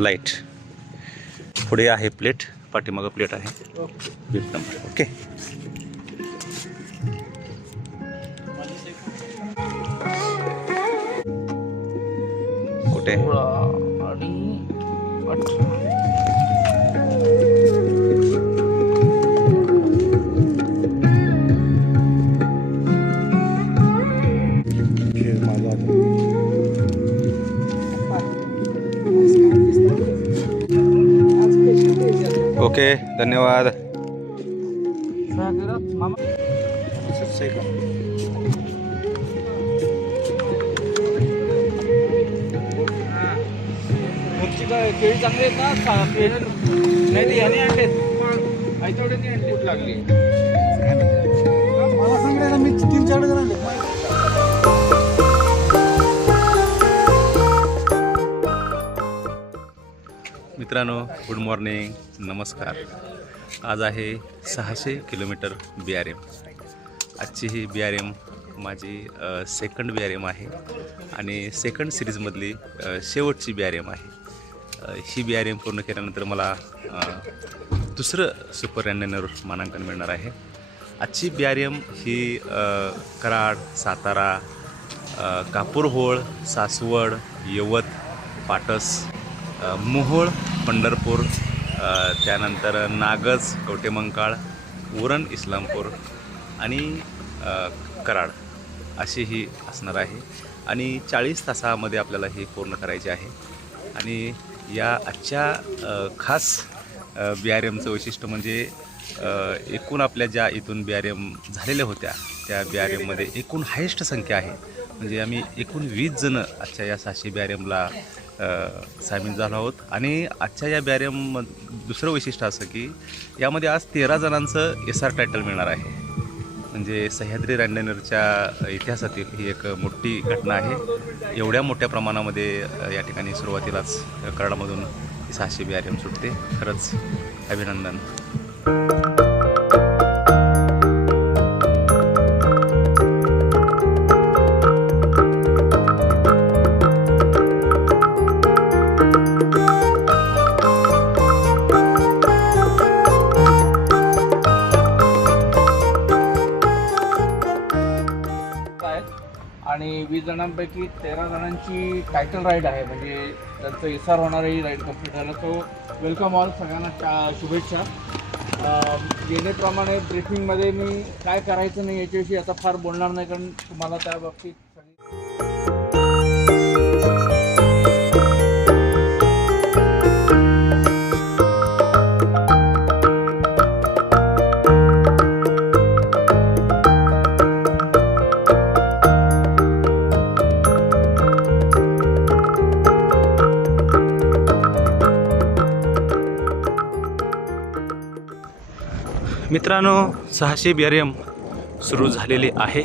Light. पुढे आहे plate, पाठीमागं प्लेट आहे, बीट नंबर. ओके. कुठे ओके. धन्यवाद. केळी चांगले आहेत ना, नाही ते याने आणलेत, आयतेवढे आणले लागली. मला सांगायला मी 3-4 जण आणले. मित्रांनो, गुड मॉर्निंग, नमस्कार. आज आहे 600 किलोमीटर BRM. आजची ही BRM माझी सेकंड BRM आहे आणि सेकंड सिरीजमधली शेवटची BRM आहे. ही BRM पूर्ण केल्यानंतर मला दुसरं सुपर रॅन्डनर मानांकन मिळणार आहे. आजची BRM ही कराड, सातारा, कापूरहोळ, सासवड, यवत, पाटस, मोहोळ, पंढरपूर, त्यानंतर नागज, कवटेमंकाळ, उरण, इस्लामपूर आणि कराड अशी ही असणार आहे. आणि 40 तासामध्ये आपल्याला ही पूर्ण करायची आहे. आणि या आजच्या खास BRMचं वैशिष्ट्य म्हणजे एकूण आपल्या ज्या इथून BRM झालेल्या होत्या त्या BRMमध्ये एकूण हायेस्ट संख्या आहे. म्हणजे आम्ही एकूण 20 जणं आजच्या या 600 BRMला सामील झालो आहोत. आणि आजच्या या BRM दुसरं वैशिष्ट्य असं की यामध्ये आज 13 जणांचं SR टायटल मिळणार आहे. म्हणजे सह्याद्री रॅन्डनरच्या इतिहासातील ही एक मोठी घटना आहे. एवढ्या मोठ्या प्रमाणामध्ये या ठिकाणी सुरुवातीलाच कराडमधून 600 BRM सुटते. खरंच अभिनंदन. आणि 20 जणांपैकी 13 जणांची टायटल राईड आहे. म्हणजे त्यांचं SR होणारही राईड कंप्लीट झालं. सो वेलकम ऑल, सगळ्यांना शुभेच्छा. येण्याप्रमाणे ब्रीफिंगमध्ये मी काय करायचं नाही याच्याविषयी आता फार बोलणार नाही, कारण तुम्हाला त्या बाबतीत मित्रांनो, 600 BRM सुरू झालेली आहे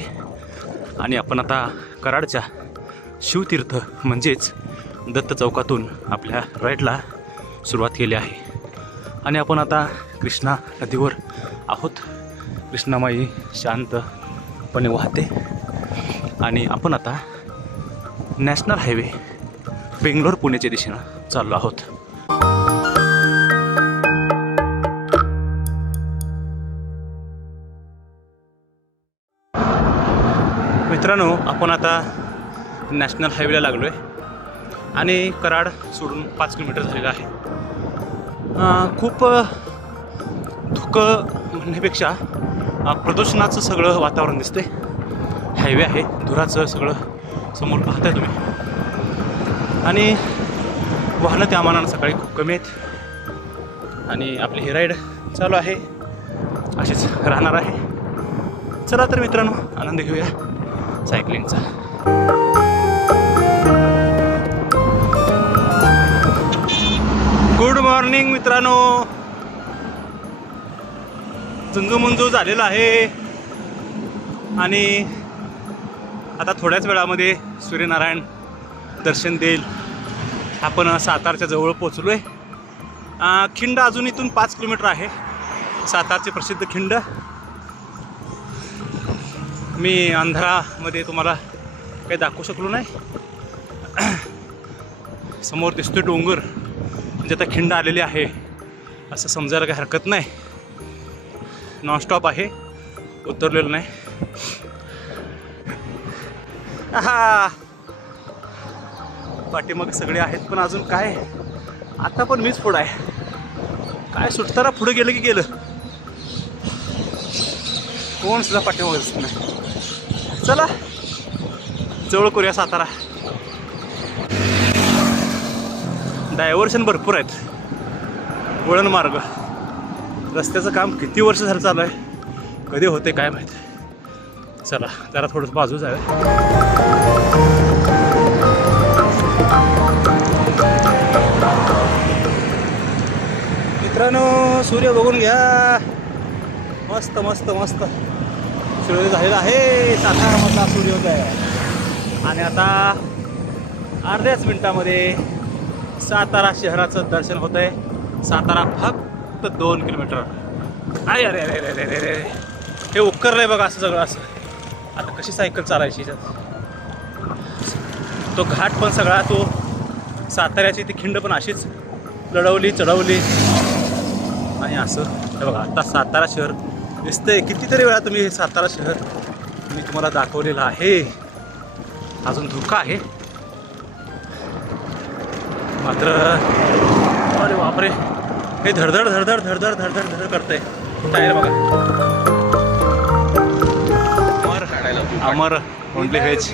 आणि आपण आता कराडच्या शिवतीर्थ म्हणजेच दत्त चौकातून आपल्या राईडला सुरुवात केली आहे. आणि आपण आता कृष्णा नदीवर आहोत. कृष्णामाई शांतपणे वाहते आणि आपण आता नॅशनल हायवे बेंगलोर पुण्याच्या दिशेनं चाललो आहोत. मित्रांनो, आपण आता नॅशनल हायवेला लागलो आहे आणि कराड सोडून 5 किलोमीटर झालेलं आहे. खूप धुकं म्हणण्यापेक्षा प्रदूषणाचं सगळं वातावरण दिसते. हायवे आहे, धुराचं सगळं समोर पाहताय तुम्ही. आणि वाहनं त्या मानानं सकाळी खूप कमी आहेत आणि आपली ही राईड चालू आहे, अशीच राहणार आहे. चला तर मित्रांनो, आनंद घेऊया सायकलिंगचा. गुड मॉर्निंग मित्रांनो. झुंजूमुंजू झालेलं आहे आणि आता थोड्याच वेळामध्ये सूर्यनारायण दर्शन देईल. आपण सातारच्या जवळ पोचलो आहे. खिंड अजून इथून 5 किलोमीटर आहे. सातारचे प्रसिद्ध खिंड. मी अंधारामध्ये तुम्हाला काही दाखवू शकलो नाही. समोर दिसतोय डोंगर म्हणजे आता खिंड आलेली आहे असं समजायला काही हरकत नाही. नॉनस्टॉप आहे, उतरलेलं नाही. आहा, पाठीमागे सगळे आहेत पण अजून काय, आता पण मीच पुढं आहे. काय सुटताना पुढे गेलं की गेलं, कोण सुद्धा पाठीमागे दिसत नाही. चला जवळ करूया सातारा. डायव्हर्शन भरपूर आहेत, वळण मार्ग. रस्त्याचं काम किती वर्ष झालं चालू आहे, कधी होते काय माहिती. चला जरा थोडंसं बाजू जाऊया. मित्रांनो सूर्य बघून घ्या, मस्त मस्त मस्त सूर्योदय झालेला आहे. सातारामधला सूर्योदय. आणि आता अर्ध्याच मिनिटामध्ये सातारा शहराचं दर्शन होत आहे. सातारा फक्त 2 किलोमीटर. अरे अरे अरे अरे अरे अरे, हे उपकरलं आहे बघा असं सगळं. असं आता कशी सायकल चालायची तो घाट पण सगळा, तो साताऱ्याची ती खिंड पण अशीच लढवली चढवली. आणि असं हे बघा आता सातारा शहर दिसतंय. कितीतरी वेळा तुम्ही हे सातारा शहर मी तुम्हाला दाखवलेलं आहे. अजून धोका आहे मात्र. अरे बापरे, हे धडधड धडधड धडधड धडधड धडधड करतंय. टायर बघा. अमर ओनली व्हेज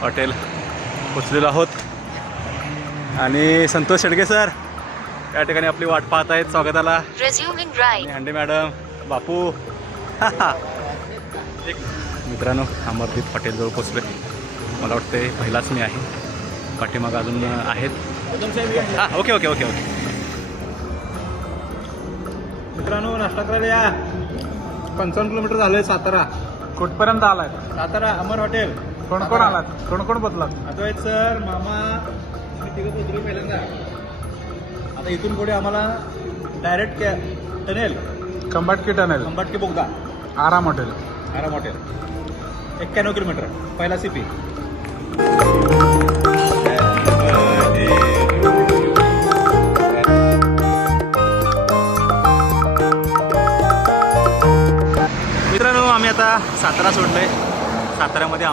हॉटेल पोचलेलो आहोत. आणि संतोष शेडगे सर त्या ठिकाणी आपली वाट पाहत आहेत स्वागताला. आणि हांडे मॅडम, बापू. मित्रांनो अमरदीप हॉटेलजवळ पोचलोय. मला वाटते पहिलाच मी आहे, पाठीमागं अजून आहेत. हां ओके ओके ओके ओके. मित्रांनो नाश्ता करायला या. 55 किलोमीटर झालंय सातारा. कुठपर्यंत आलाय? सातारा अमर हॉटेल. कोण कोण आलात? कोण कोण बदलात? अद्वैत सर, मामा, मी तिघं पोचलो पहिल्यांदा. आता इथून पुढे आम्हाला direct tunnel, Khambatki tunnel, Khambatki बोगदा, आराम हॉटेल. आराम हॉटेल. 91 किलोमीटर पहिला CP. मित्रांनो आम्ही आता सातारा सोडलोय. साताऱ्यामध्ये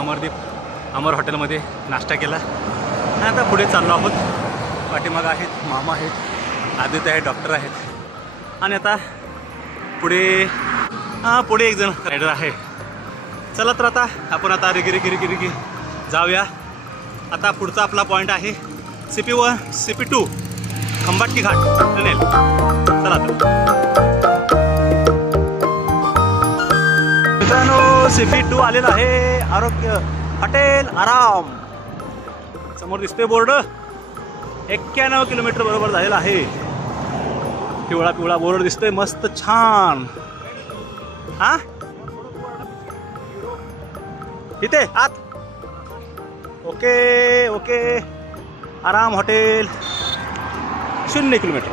अमर हॉटेलमध्ये नाश्ता केला आणि आता पुढे चाललो आहोत. पाठीमागं आहेत मामा आहेत, आदित्य आहेत, डॉक्टर आहेत. आणि आता पुढे पुढे एक जण रायडर आहे. चला तर आता आपण आता रिगी जाऊया. आता पुढचा आपला पॉईंट आहे CP1 CP2 Khambatki Ghat tunnel. चला तर मित्रांनो CP2 आलेला आहे. आरोग्य हॉटेल आराम समोर दिसतोय बोर्ड. 91 किलोमीटर बरोबर झालेला आहे. पिवळा पिवळा बोर्ड दिसतोय मस्त छान. हा इथे आत. Okay okay. आराम हॉटेल 0 किलोमीटर.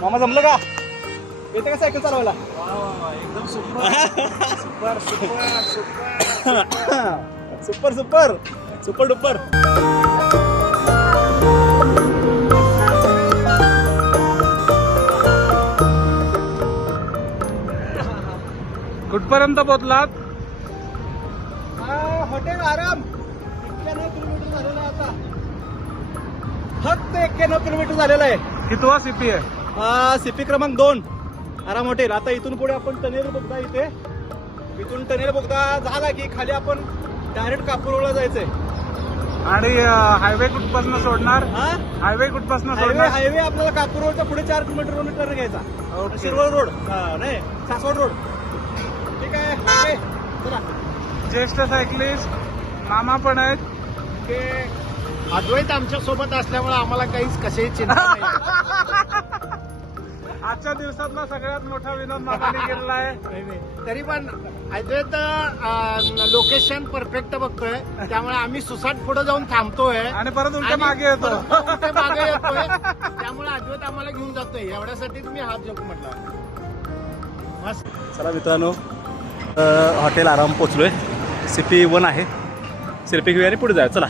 मामा जमलं का? येते का सायकल चालवायला? एकदम super super super super super super duper. कुठपर्यंत पोहोचलात? हॉटेल आराम 91 किलोमीटर झालेलं आहे. आता फक्त 91 किलोमीटर झालेलं आहे. कितवा CP आहे? CP क्रमांक 2 आराम हॉटेल. आता इथून पुढे आपण टनेल बोगदा, इथे इथून टनेल बोगदा झाला की खाली आपण डायरेक्ट कापूरला जायचंय. आणि हायवे कुठपासून सोडणार? हायवे कुठपासून सोडणार? हायवे आपल्याला कापूरच्या पुढे 4 किलोमीटर टर्न घ्यायचा. शिरवळ रोड नाही, सासवड रोड. ठीक आहे. ओके चला. ज्येष्ठ सायकलिस्ट मामा पण आहेत. अद्वैत आमच्या सोबत असल्यामुळे आम्हाला काहीच कशाही चिंता नाही. आजच्या दिवसातला सगळ्यात मोठा विनोद मामाने केलेला आहे. तरी पण अद्वैत लोकेशन परफेक्ट बघतोय, त्यामुळे आम्ही सुसाट पुढे जाऊन थांबतोय आणि परत उलटे मागे येतो. मागे येतोय. त्यामुळे अद्वैत आम्हाला घेऊन जातोय. एवढ्यासाठीच मी हात जोक म्हटला. चला मित्रांनो हॉटेल आराम पोचलोय. CP1 आहे. सेल्फी घेऊया आणि पुढे जाऊया. चला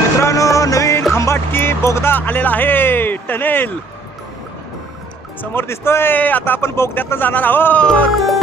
मित्रांनो, नवीन खंबाटकी बोगदा आलेला आहे, टनेल समोर दिसतोय. आता आपण बोगद्यातनं जाणार आहोत.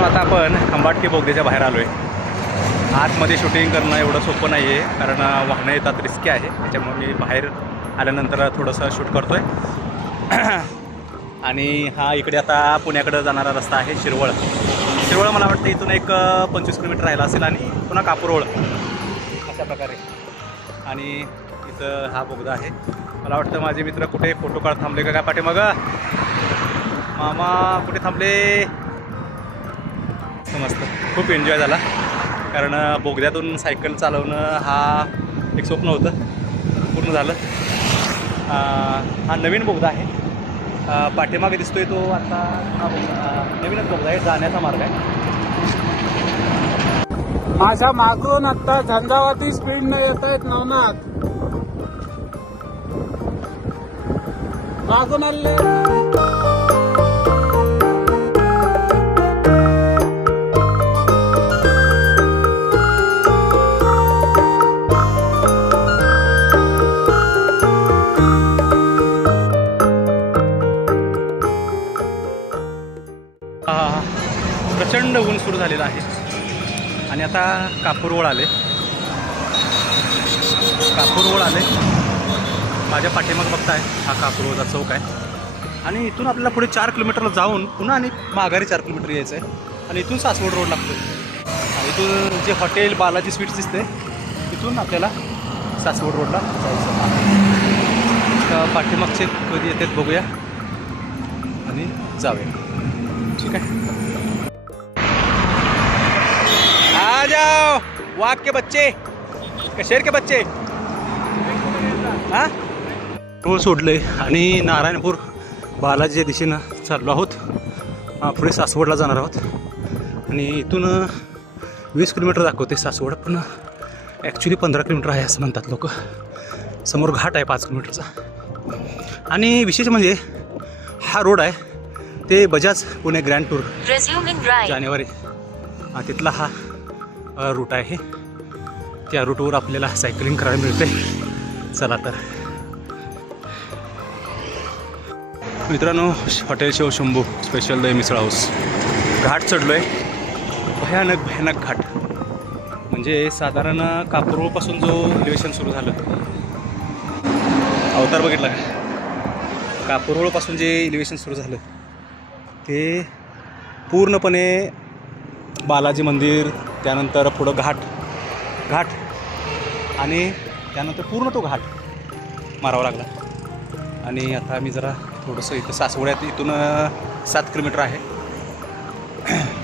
आता आपण खंबाटकी बोगद्याच्या बाहेर आलो आहे. आतमध्ये शूटिंग करणं एवढं सोपं नाही आहे, कारण वाहनं येतात, रिस्की आहे. त्याच्यामुळे मी बाहेर आल्यानंतर थोडंसं शूट करतो आहे. आणि हा इकडे आता पुण्याकडं जाणारा रस्ता आहे, शिरवळ. मला वाटतं इथून एक 25 किलोमीटर राहिला असेल, आणि पुन्हा कापूरहोळ अशा प्रकारे. आणि इथं हा बोगदा आहे. मला वाटतं माझे मित्र कुठे फोटो काढ थांबले का काय पाठीमागं. मामा कुठे थांबले. मस्त, खूप एन्जॉय झाला, कारण बोगद्यातून सायकल चालवणं हा एक स्वप्न होतं, पूर्ण झालं. हा नवीन बोगदा आहे, पाठीमागे दिसतोय तो आता नवीनच बोगदा आहे, जाण्याचा मार्ग आहे. माझ्या मागून आता झंझावाती स्पीडने येत आहेत नवनाथ. मागून आले. प्रचंड ऊन सुरू झालेलं आहे, आणि आता कापूरहोळ आले. माझ्या पाठीमागं बघताय, हा कापूरहोळचा चौक आहे. आणि इथून आपल्याला पुढे 4 किलोमीटरला जाऊन पुन्हा आणि माघारी 4 किलोमीटर यायचं आहे, आणि इथून सासवड रोड लागतो. इथून जे हॉटेल बालाजी स्वीट्स दिसते, इथून आपल्याला सासवड रोडला जायचं आहे. पाठीमागचे कधी येतात बघूया आणि जाऊया. ठीक है, आ जाओ वाघ के बच्चे, शेर के बच्चे. हां, रोड सोडले आणि नारायणपूर बालाजीच्या दिशेनं चाललो आहोत. पुढे सासवडला जाणार आहोत, आणि इथून 20 किलोमीटर दाखवते सासवड, पण ॲक्च्युली 15 किलोमीटर आहे असं म्हणतात लोक. समोर घाट आहे 5 किलोमीटरचा. आणि विशेष म्हणजे हा रोड आहे ते बजाज पुणे ग्रँड टूर जानेवारी, तिथला हा रूट आहे. त्या रूटवर आपल्याला सायकलिंग करायला मिळते. चला तर मित्रांनो, हॉटेल शिवशंभू स्पेशल दही मिसळ हाऊस. घाट चढलो आहे, भयानक घाट. म्हणजे साधारण कापूरहोळपासून जो इलिव्हेशन सुरू झालं, अवतार बघितला का? कापूरहोळपासून जे इलिव्हेशन सुरू झालं ते पूर्णपणे बालाजी मंदिर, त्यानंतर पुढं घाट, आणि त्यानंतर पूर्ण तो घाट मारावा लागला. आणि आता आम्ही जरा थोडंसं इथं सासवड्यात इथून 7 किलोमीटर आहे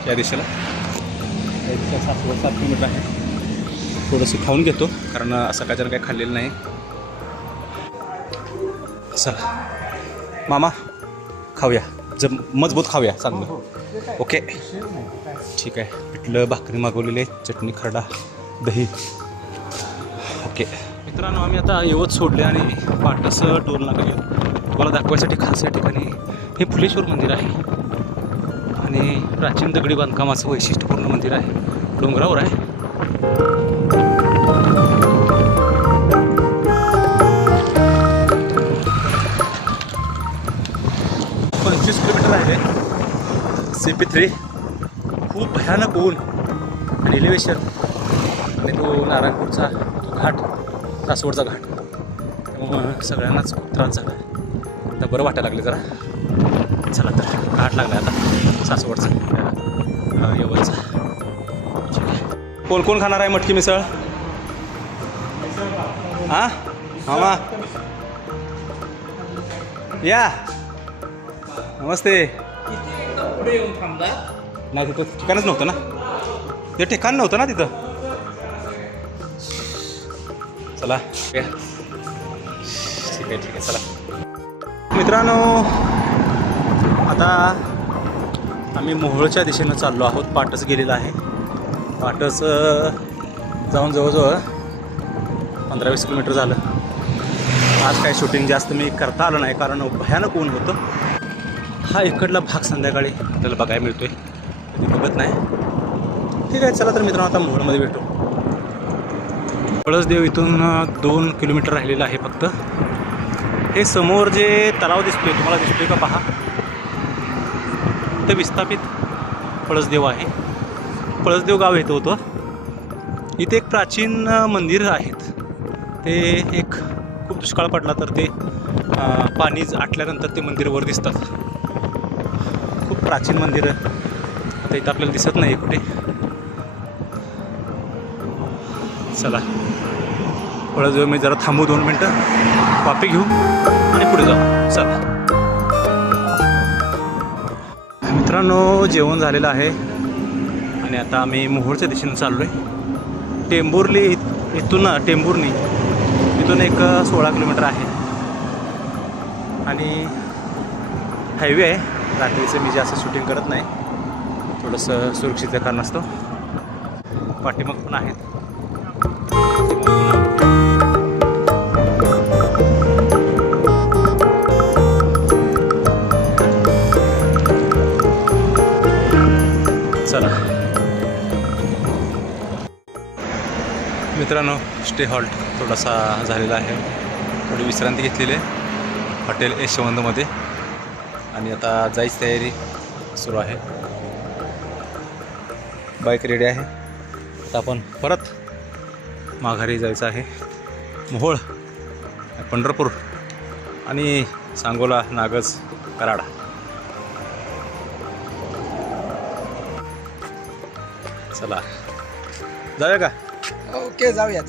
या दिशेला. सासवड 7 किलोमीटर आहे. थोडंसं खाऊन घेतो, कारण सकाळच्यानं काही खाल्लेलं नाही. चला मामा, खाऊया, मजबूत खाऊया चांगलं. ओके, ठीक आहे. पिठलं भाकरी मागवलेली आहे, चटणी, खरडा, दही. ओके मित्रांनो, आम्ही आता यवत सोडले आणि पाटस टोल नाका तुम्हाला दाखवायसाठी खास या ठिकाणी हे फुलेश्वर मंदिर आहे. आणि प्राचीन दगडी बांधकामाचं वैशिष्ट्यपूर्ण मंदिर आहे, डोंगरावर आहे. किलोमीटर राहिले CP3. खूप भयानक ऊन आणि एलिव्हेशन आणि तो नारायणपूरचा तो घाट, सासवडचा घाट, त्यामुळं सगळ्यांनाच खूप त्रास झाला. आता बरं वाटायला लागले जरा. चला तर घाट लागला आता सासवडचा यवलचा. कोण कोण खाणार आहे मटकी मिसळ? हां मामा या. नमस्ते. नाही तिथं ठिकाणच नव्हतं ना, ते ठिकाण नव्हतं ना तिथं. चला ठीक आहे चला मित्रांनो. आता आम्ही मोहोळच्या दिशेनं चाललो आहोत. पाटस गेलेला आहे. पाटस जाऊन जवळजवळ 15-20 किलोमीटर झालं. आज काय शूटिंग जास्त मी करता आलं नाही कारण भयानक ऊन होतं. हा इकडला भाग संध्याकाळी आपल्याला बघायला मिळतोय, कधी बघत नाही. ठीक आहे चला तर मित्रांनो आता मोहोळमध्ये भेटू. पळसदेव इथून 2 किलोमीटर राहिलेलं आहे फक्त. हे समोर जे तलाव दिसतोय तुम्हाला दिसतोय का पहा, ते विस्थापित पळसदेव आहे. पळसदेव गाव येतं होतं. इथे एक प्राचीन मंदिर आहेत. ते एक खूप दुष्काळ पडला तर ते पाणी आटल्यानंतर ते मंदिर वर दिसतात. खूप प्राचीन मंदिर आता इथं आपल्याला दिसत नाही कुठे. चला पळसदेव मी जरा थांबू 2 मिनटं, कॉफी घेऊ आणि पुढे जाऊ. चला मित्रांनो जेवण झालेलं आहे आणि आता आम्ही मोहोळच्या दिशेनं चाललो आहे. टेंभुर्ली इथून टेंभुर्णी इथून एक 16 किलोमीटर आहे आणि हायवे आहे. रात्रीचं मी जास्त शूटिंग करत नाही, थोडंसं सुरक्षितच्या कारणास्तव. पाठीमाग पण आहेत. चला मित्रांनो स्टे हॉल्ट थोडासा झालेला आहे. थोडी विश्रांती घेतलेली आहे हॉटेल यशवंतमध्ये आणि आता जायची तयारी सुरू आहे. बाईक रेडी आहे. आता आपण परत माघारी जायचं आहे. मोहोळ, पंढरपूर आणि सांगोला, नागज, कराड. चला जाऊया का? ओके जाऊया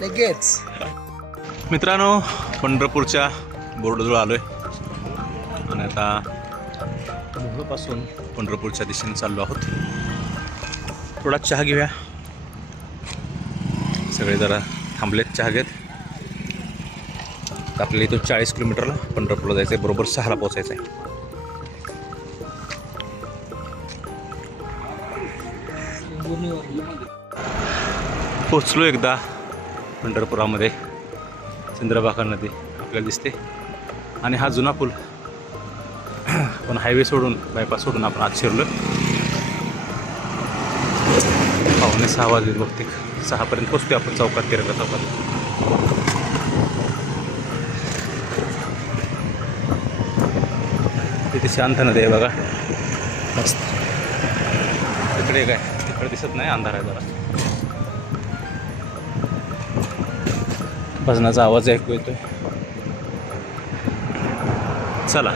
लगेच. मित्रांनो पंढरपूरच्या बोर्डजवळ आलो आहे आणि आता मोहोळपासून पंढरपूरच्या दिशेने चाललो आहोत. थोडा चहा घेऊया. सगळे जरा थांबलेत चहा घेत. आपल्याला इथून 40 किलोमीटरला पंढरपूरला जायचं आहे. बरोबर 6ला पोचायचं आहे. पोचलो एकदा पंढरपुरामध्ये. चंद्रभागा नदी आपल्याला दिसते आणि हा जुना पूल. पण हायवे सोडून बायपास सोडून आपण आज शिरलो. 5:45 वाजले बहुतेक. 6पर्यंत पोचतो आपण चौकात, तिरंगा चौकात. तिथे शांत नदी आहे बघा, मस्त. तिकडे काय तिकडे दिसत नाही, अंधार आहे जरा. भजनाचा आवाज ऐकू येतोय. चला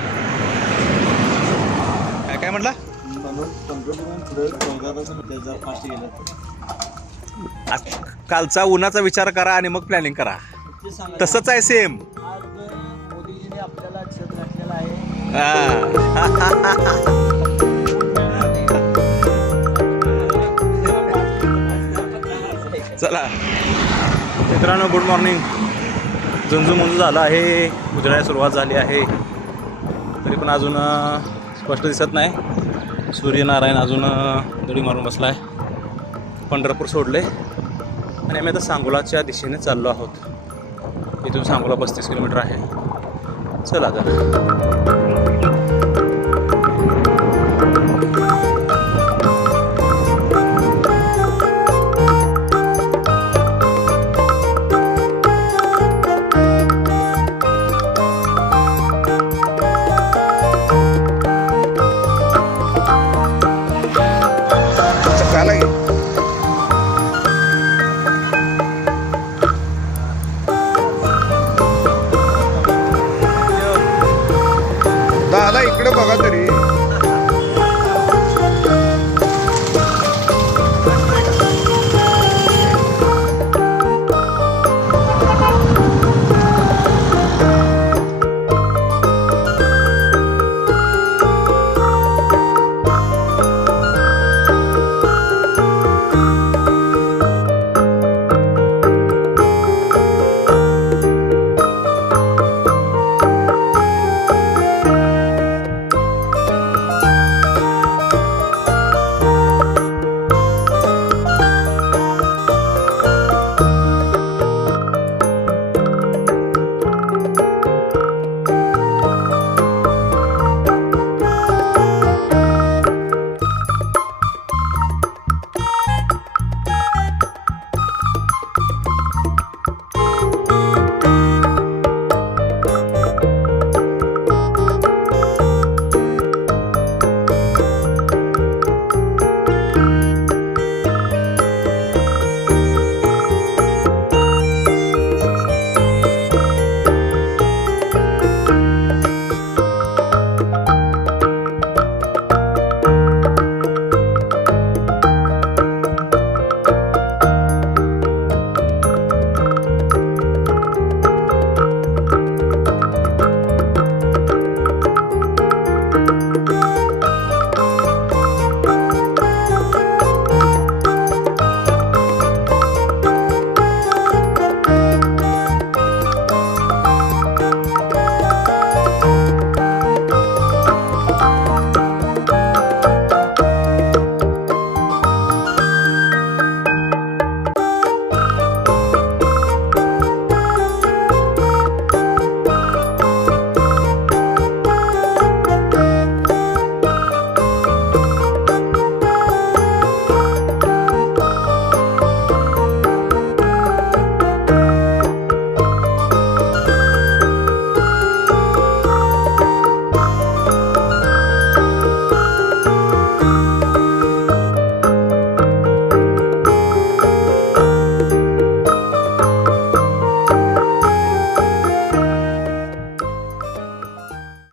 काय म्हटला? कालचा उन्हाचा विचार करा आणि मग प्लॅनिंग करा. तसंच आहे सेम. मोदीजीने आपल्याला छत घातलेला आहे. चला मित्रांनो गुड मॉर्निंग. झुंजूमुंजू झाला आहे, उजळायला सुरुवात झाली आहे. तरी पण अजून स्पष्ट दिसत नाही. सूर्यनारायण अजून दडी मारून बसला आहे. पंढरपूर सोडले आणि आम्ही आता सांगोलाच्या दिशेने चाललो आहोत. इथून सांगोला 35 किलोमीटर आहे. चला तर